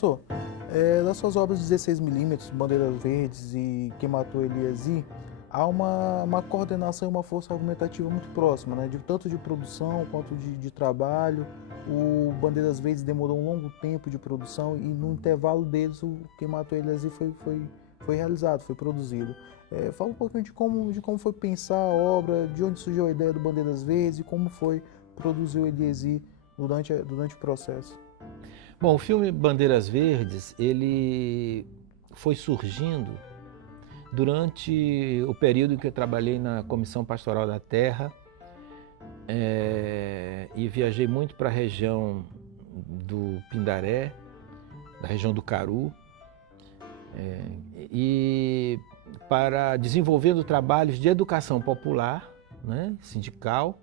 Professor, das suas obras 16mm, Bandeiras Verdes e Quem Matou Eliesi, há uma coordenação e uma força argumentativa muito próxima, né? Tanto de produção quanto de trabalho. O Bandeiras Verdes demorou um longo tempo de produção e no intervalo deles o Quem Matou Eliesi foi realizado, foi produzido. Fala um pouquinho de como foi pensar a obra, de onde surgiu a ideia do Bandeiras Verdes e como foi produzir o Eliesi durante o processo. Bom, o filme Bandeiras Verdes, ele foi surgindo durante o período em que eu trabalhei na Comissão Pastoral da Terra e viajei muito para a região do Pindaré, da região do Caru, e para desenvolvendo trabalhos de educação popular, né, sindical,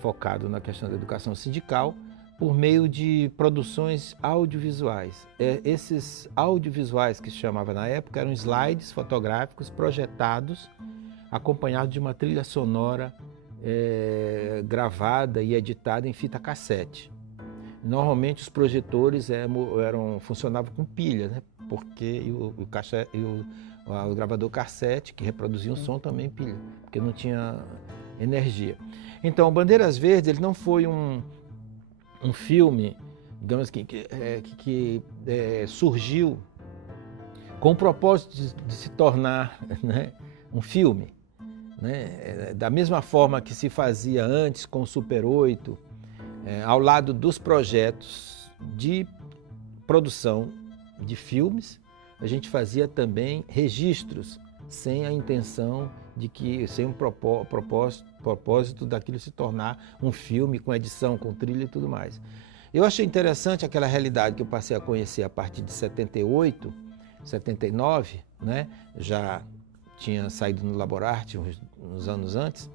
focado na questão da educação sindical, por meio de produções audiovisuais. Esses audiovisuais que se chamava na época eram slides fotográficos projetados, acompanhados de uma trilha sonora gravada e editada em fita cassete. Normalmente os projetores funcionavam com pilha, né? Porque o gravador cassete, que reproduzia o som, também pilha, porque não tinha energia. Então, Bandeiras Verdes ele não foi um filme, digamos que surgiu com o propósito de se tornar, né, um filme, né, da mesma forma que se fazia antes com o Super 8, ao lado dos projetos de produção de filmes, a gente fazia também registros sem a intenção sem um propósito daquilo se tornar um filme com edição, com trilha e tudo mais. Eu achei interessante aquela realidade que eu passei a conhecer a partir de 78, 79, né? Já tinha saído no Laborarte uns anos antes.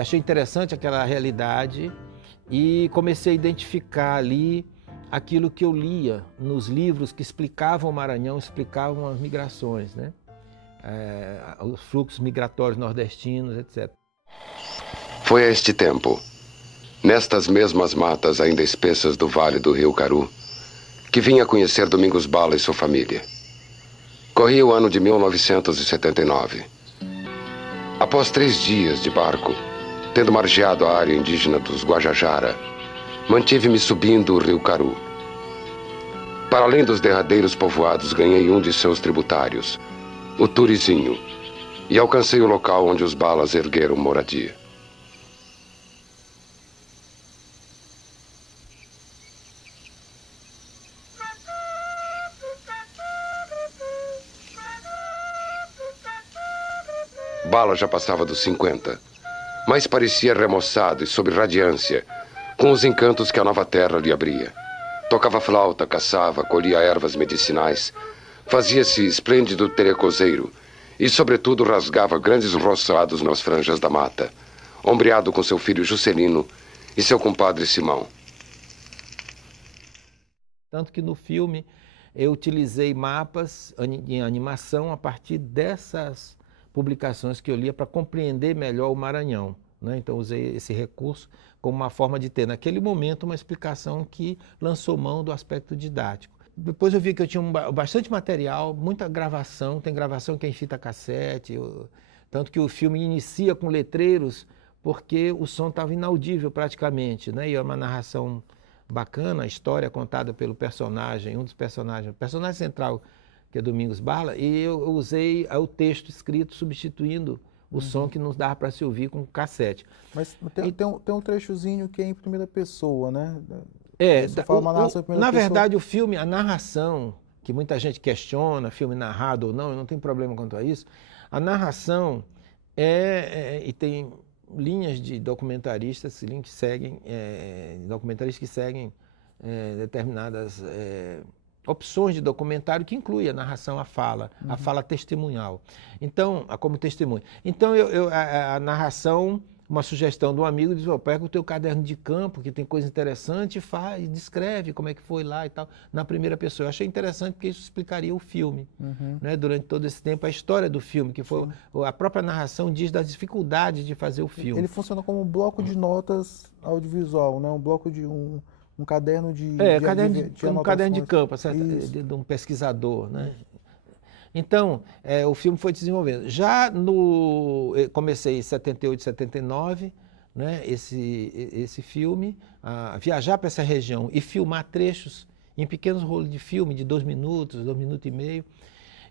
Achei interessante aquela realidade e comecei a identificar ali aquilo que eu lia nos livros que explicavam o Maranhão, explicavam as migrações, né? Os fluxos migratórios nordestinos, etc. Foi a este tempo, nestas mesmas matas ainda espessas do vale do rio Caru, que vinha conhecer Domingos Bala e sua família. Corria o ano de 1979. Após 3 dias de barco, tendo margeado a área indígena dos Guajajara, mantive-me subindo o rio Caru. Para além dos derradeiros povoados, ganhei um de seus tributários, o Turizinho, e alcancei o local onde os Balas ergueram moradia. Bala já passava dos 50, mas parecia remoçado e sob radiância, com os encantos que a nova terra lhe abria. Tocava flauta, caçava, colhia ervas medicinais, fazia-se esplêndido terecozeiro e, sobretudo, rasgava grandes roçados nas franjas da mata, ombreado com seu filho Juscelino e seu compadre Simão. Tanto que no filme eu utilizei mapas em animação a partir dessas publicações que eu lia para compreender melhor o Maranhão, né? Então usei esse recurso como uma forma de ter, naquele momento, uma explicação que lançou mão do aspecto didático. Depois eu vi que eu tinha bastante material, muita gravação, tem gravação que é em fita cassete, tanto que o filme inicia com letreiros, porque o som estava inaudível praticamente, né? E é uma narração bacana, a história contada pelo personagem, um dos personagens, o personagem central, que é Domingos Bala, e eu usei o texto escrito substituindo o som que não dava para se ouvir com cassete. Mas tem um trechozinho que é em primeira pessoa, né? Na verdade, o filme, a narração, que muita gente questiona, filme narrado ou não, eu não tenho problema quanto a isso, a narração e tem linhas de documentaristas que seguem determinadas opções de documentário que inclui a narração, a fala testemunhal. Então, como testemunho. Então, a narração, uma sugestão de um amigo, diz, pega o teu caderno de campo, que tem coisa interessante, e descreve como é que foi lá e tal, na primeira pessoa. Eu achei interessante porque isso explicaria o filme, né? Durante todo esse tempo, a história do filme, que foi a própria narração diz das dificuldades de fazer o filme. Ele funciona como um bloco de notas audiovisual, né? Um bloco de um caderno de um caderno de anotações. campo, certo? Isso. De um pesquisador, né? Então, o filme foi desenvolvendo. Já eu comecei em 78, 79, né, esse filme, a viajar para essa região e filmar trechos em pequenos rolos de filme de 2 minutos, 2 minutos e meio.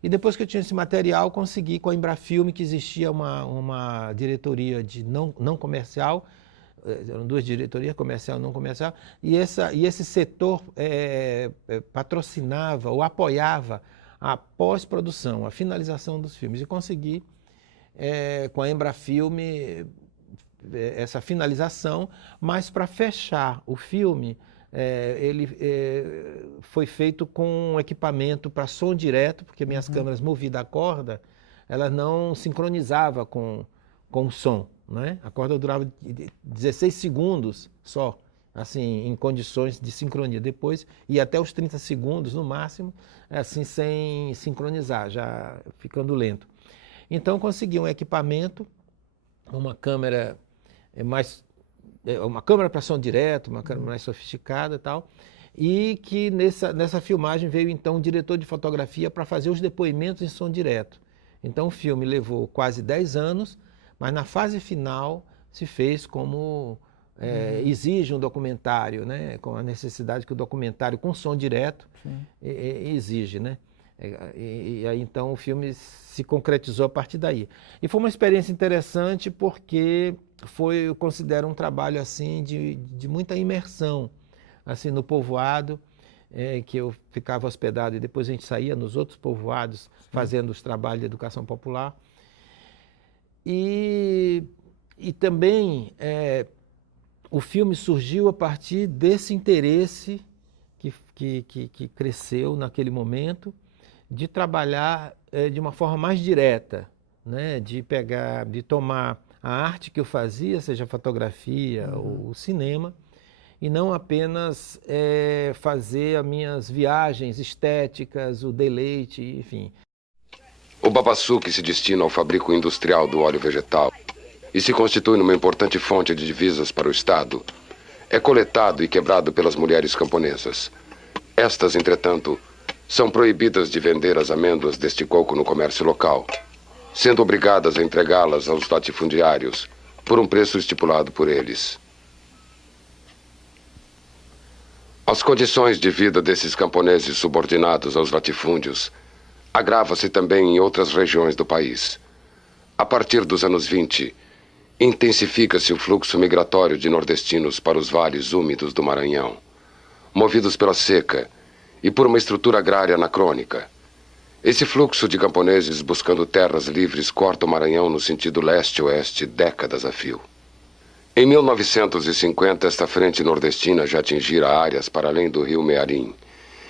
E depois que eu tinha esse material, consegui com a Embrafilme, que existia uma diretoria de não comercial, eram 2 diretorias, comercial e não comercial, e esse setor patrocinava ou apoiava a pós-produção, a finalização dos filmes. E consegui, com a Embrafilme, essa finalização, mas para fechar o filme, ele foi feito com um equipamento para som direto, porque minhas câmeras movidas a corda, elas não sincronizavam com o som, né? A corda durava 16 segundos só, assim, em condições de sincronia. Depois ia até os 30 segundos no máximo, assim, sem sincronizar, já ficando lento. Então consegui um equipamento, uma câmera uma câmera para som direto, uma câmera mais sofisticada e tal, e que nessa filmagem veio então um diretor de fotografia para fazer os depoimentos em som direto. Então o filme levou quase 10 anos, mas na fase final se fez como exige um documentário, né? Com a necessidade que o documentário com som direto exige, né? E aí então o filme se concretizou a partir daí. E foi uma experiência interessante porque eu considero um trabalho assim de muita imersão assim no povoado, que eu ficava hospedado e depois a gente saía nos outros povoados fazendo os trabalhos de educação popular. E também o filme surgiu a partir desse interesse que cresceu naquele momento de trabalhar de uma forma mais direta, né? De tomar a arte que eu fazia, seja fotografia ou cinema, e não apenas fazer as minhas viagens estéticas, o deleite, enfim. O babaçu, que se destina ao fabrico industrial do óleo vegetal e se constitui numa importante fonte de divisas para o Estado, é coletado e quebrado pelas mulheres camponesas. Estas, entretanto, são proibidas de vender as amêndoas deste coco no comércio local, sendo obrigadas a entregá-las aos latifundiários por um preço estipulado por eles. As condições de vida desses camponeses subordinados aos latifúndios agrava-se também em outras regiões do país. A partir dos anos 20, intensifica-se o fluxo migratório de nordestinos para os vales úmidos do Maranhão, movidos pela seca e por uma estrutura agrária anacrônica. Esse fluxo de camponeses buscando terras livres corta o Maranhão no sentido leste-oeste décadas a fio. Em 1950, esta frente nordestina já atingira áreas para além do rio Mearim,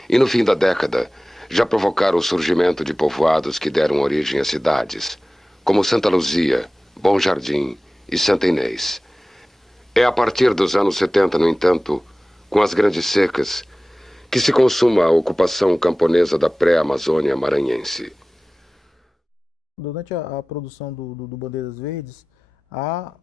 e no fim da década já provocaram o surgimento de povoados que deram origem a cidades, como Santa Luzia, Bom Jardim e Santa Inês. É a partir dos anos 70, no entanto, com as grandes secas, que se consuma a ocupação camponesa da pré-Amazônia maranhense. Durante a produção do Bandeiras Verdes, a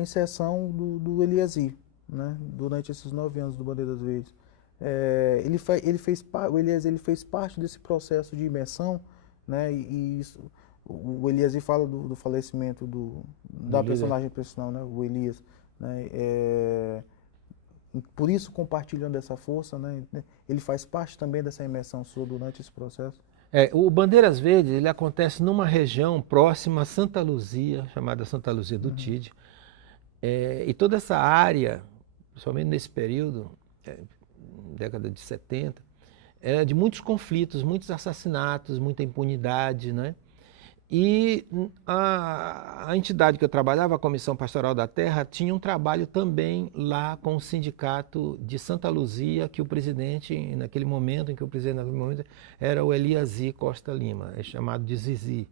inserção do Eliasir, né? Durante esses 9 anos do Bandeiras Verdes. O Eliasir ele fez parte desse processo de imersão, né? O Eliasir fala do falecimento da personagem principal, né? O Elias, né? Por isso, compartilhando essa força, né? Ele faz parte também dessa imersão sua durante esse processo. O Bandeiras Verdes ele acontece numa região próxima a Santa Luzia, chamada Santa Luzia do Tide. E toda essa área, principalmente nesse período, década de 70, era de muitos conflitos, muitos assassinatos, muita impunidade, né? E a entidade que eu trabalhava, a Comissão Pastoral da Terra, tinha um trabalho também lá com o sindicato de Santa Luzia, que o presidente, naquele momento, era o Eliasir Costa Lima, chamado de Zizi.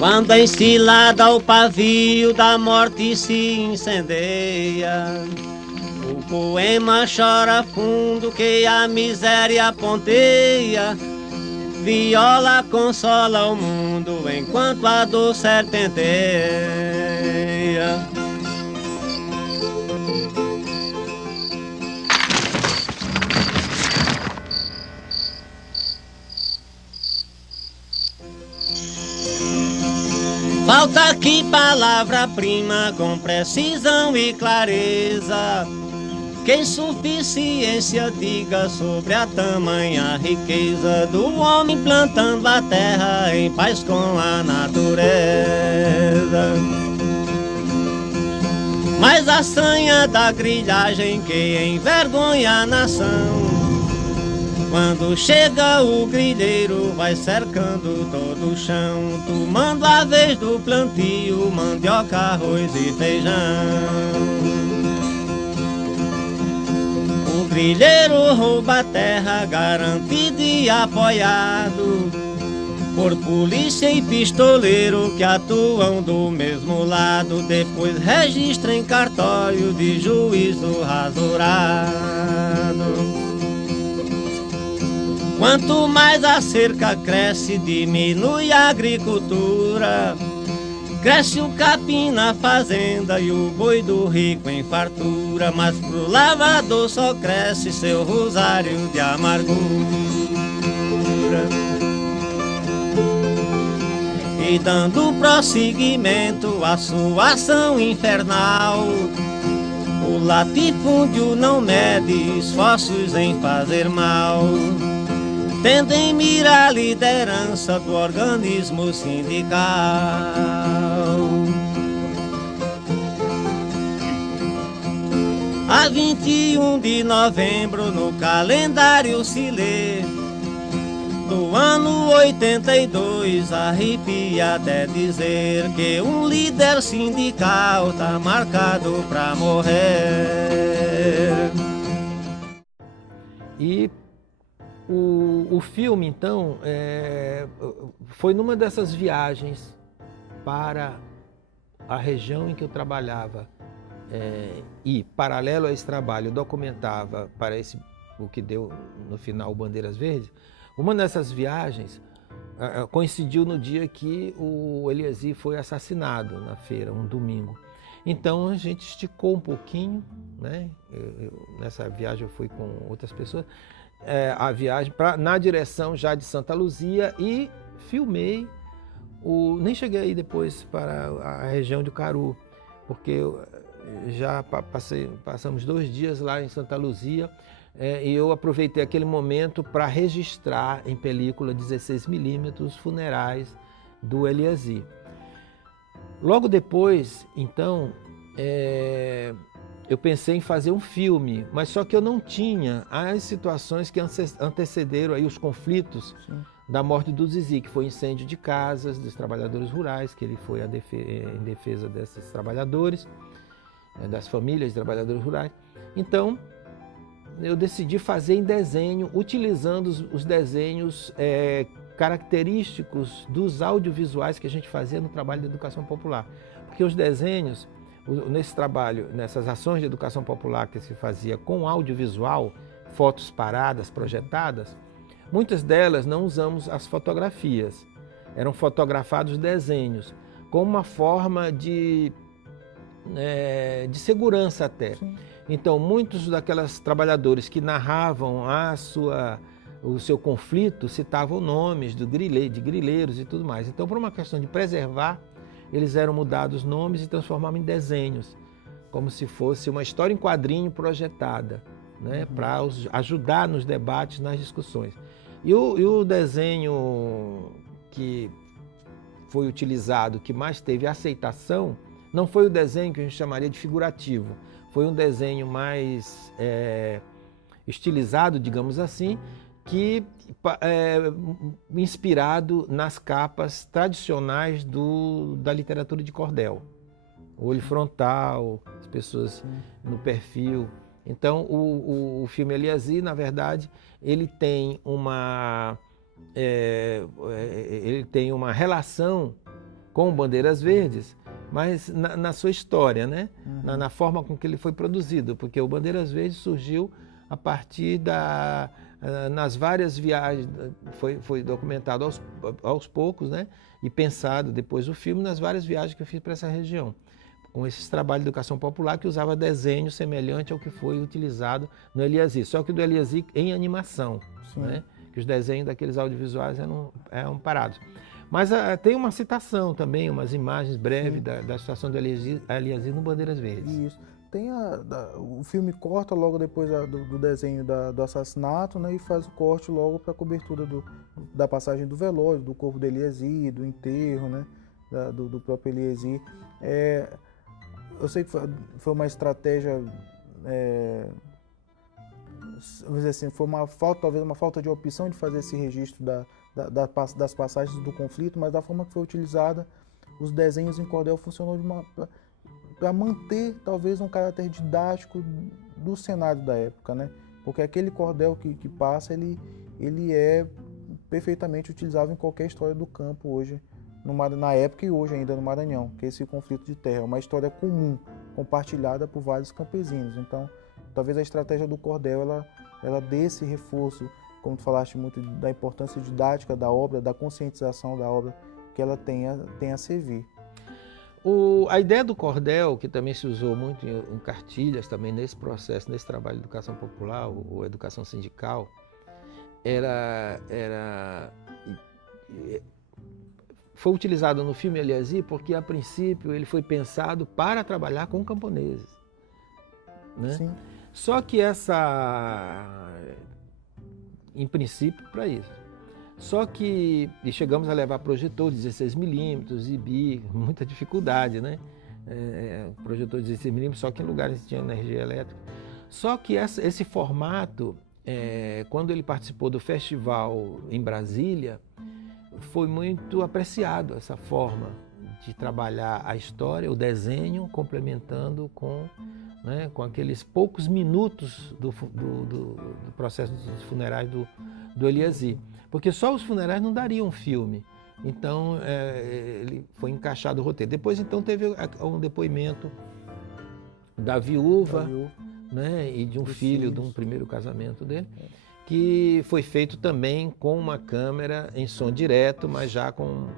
Quando a encilada o pavio da morte se incendeia, o poema chora fundo que a miséria ponteia. Viola consola o mundo enquanto a dor serpenteia. Falta aqui palavra-prima com precisão e clareza, que insuficiência diga sobre a tamanha riqueza do homem plantando a terra em paz com a natureza. Mas a sanha da grilhagem que envergonha a nação, quando chega o grilheiro vai cercando todo o chão, tomando a vez do plantio, mandioca, arroz e feijão. O grilheiro rouba a terra garantido e apoiado por polícia e pistoleiro que atuam do mesmo lado, depois registra em cartório de juízo rasurado. Quanto mais a cerca cresce, diminui a agricultura. Cresce o capim na fazenda e o boi do rico em fartura, mas pro lavrador só cresce seu rosário de amargura. E dando prosseguimento à sua ação infernal, o latifúndio não mede esforços em fazer mal, tendo em mira a liderança do organismo sindical. A 21 de novembro no calendário se lê, do ano 82, arrepia até dizer que um líder sindical tá marcado pra morrer. E o filme, então, foi numa dessas viagens para a região em que eu trabalhava e, paralelo a esse trabalho, documentava para o que deu no final Bandeiras Verdes. Uma dessas viagens coincidiu no dia que o Eliassi foi assassinado na feira, um domingo. Então a gente esticou um pouquinho, né? Nessa viagem eu fui com outras pessoas, a viagem na direção já de Santa Luzia e filmei, nem cheguei aí depois para a região de Caru, porque já passamos 2 dias lá em Santa Luzia, e eu aproveitei aquele momento para registrar em película 16mm os funerais do Eliassi. Logo depois, então, eu pensei em fazer um filme, mas só que eu não tinha as situações que antecederam aí os conflitos. Sim. Da morte do Zizi, que foi incêndio de casas dos trabalhadores rurais, que ele foi em defesa desses trabalhadores, das famílias de trabalhadores rurais. Então, eu decidi fazer em desenho, utilizando os desenhos característicos dos audiovisuais que a gente fazia no trabalho de educação popular. Porque os desenhos, nesse trabalho, nessas ações de educação popular que se fazia com audiovisual, fotos paradas, projetadas, muitas delas não usamos as fotografias, eram fotografados desenhos, como uma forma de segurança até. Sim. Então, muitos daquelas trabalhadores que narravam o seu conflito citavam nomes de grileiros e tudo mais. Então, por uma questão de preservar, eles eram mudados nomes e transformados em desenhos, como se fosse uma história em quadrinho projetada, né, para ajudar nos debates, nas discussões. E o desenho que foi utilizado, que mais teve aceitação, não foi o desenho que a gente chamaria de figurativo, foi um desenho mais estilizado, digamos assim, que inspirado nas capas tradicionais da literatura de cordel. O olho frontal, as pessoas no perfil. Então, o filme Eliassi, na verdade, ele tem uma relação com Bandeiras Verdes, mas na sua história, né? Na forma com que ele foi produzido, porque o Bandeiras Verdes surgiu a partir nas várias viagens, foi documentado aos poucos, né? E pensado depois do filme nas várias viagens que eu fiz para essa região, com esses trabalhos de educação popular que usava desenho semelhante ao que foi utilizado no Eliassi, só que do Eliassi em animação, né? Que os desenhos daqueles audiovisuais eram parados. Mas tem uma citação também, umas imagens breves da situação do Eliassi no Bandeiras Verdes. Isso. Tem o filme corta logo depois do desenho do assassinato, né, e faz o corte logo para a cobertura da passagem do velório, do corpo do Eliassi, do enterro, né, do próprio Eliassi. Eu sei que foi uma estratégia, vamos dizer assim, foi talvez uma falta de opção de fazer esse registro das passagens do conflito, mas da forma que foi utilizada, os desenhos em cordel funcionou para manter talvez um caráter didático do cenário da época, né? Porque aquele cordel que passa, ele é perfeitamente utilizável em qualquer história do campo hoje, na época e hoje ainda no Maranhão, que é esse conflito de terra, é uma história comum, compartilhada por vários campesinos. Então, talvez a estratégia do cordel, ela dê esse reforço, como tu falaste muito, da importância didática da obra, da conscientização da obra, que ela tem a servir. A ideia do cordel, que também se usou muito em cartilhas também nesse processo, nesse trabalho de educação popular ou educação sindical, foi utilizado no filme Eliassi porque, a princípio, ele foi pensado para trabalhar com camponeses, né? Sim. Só que em princípio, para isso. Só que chegamos a levar projetor de 16mm, IBI, muita dificuldade, né? Projetor de 16mm, só que em lugares que tinha energia elétrica. Só que esse formato, quando ele participou do festival em Brasília, foi muito apreciado, essa forma de trabalhar a história, o desenho, complementando com aqueles poucos minutos do processo dos funerais do Eliassi. Porque só os funerais não dariam um filme. Então, ele foi encaixado o roteiro. Depois, então, teve um depoimento da viúva, né, e de um filho de um primeiro casamento dele, que foi feito também com uma câmera em som direto, mas já com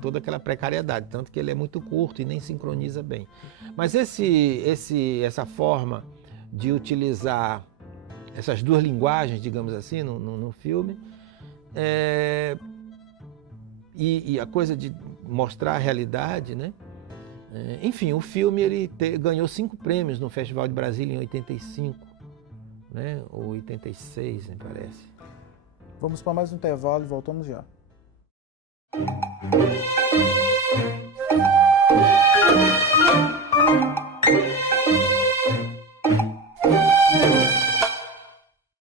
toda aquela precariedade, tanto que ele é muito curto e nem sincroniza bem. Mas essa forma de utilizar essas duas linguagens, digamos assim, no filme, e a coisa de mostrar a realidade, né? Enfim, o filme ganhou 5 prêmios no Festival de Brasília em 85, né? Ou 86, me parece. Vamos para mais um intervalo e voltamos já.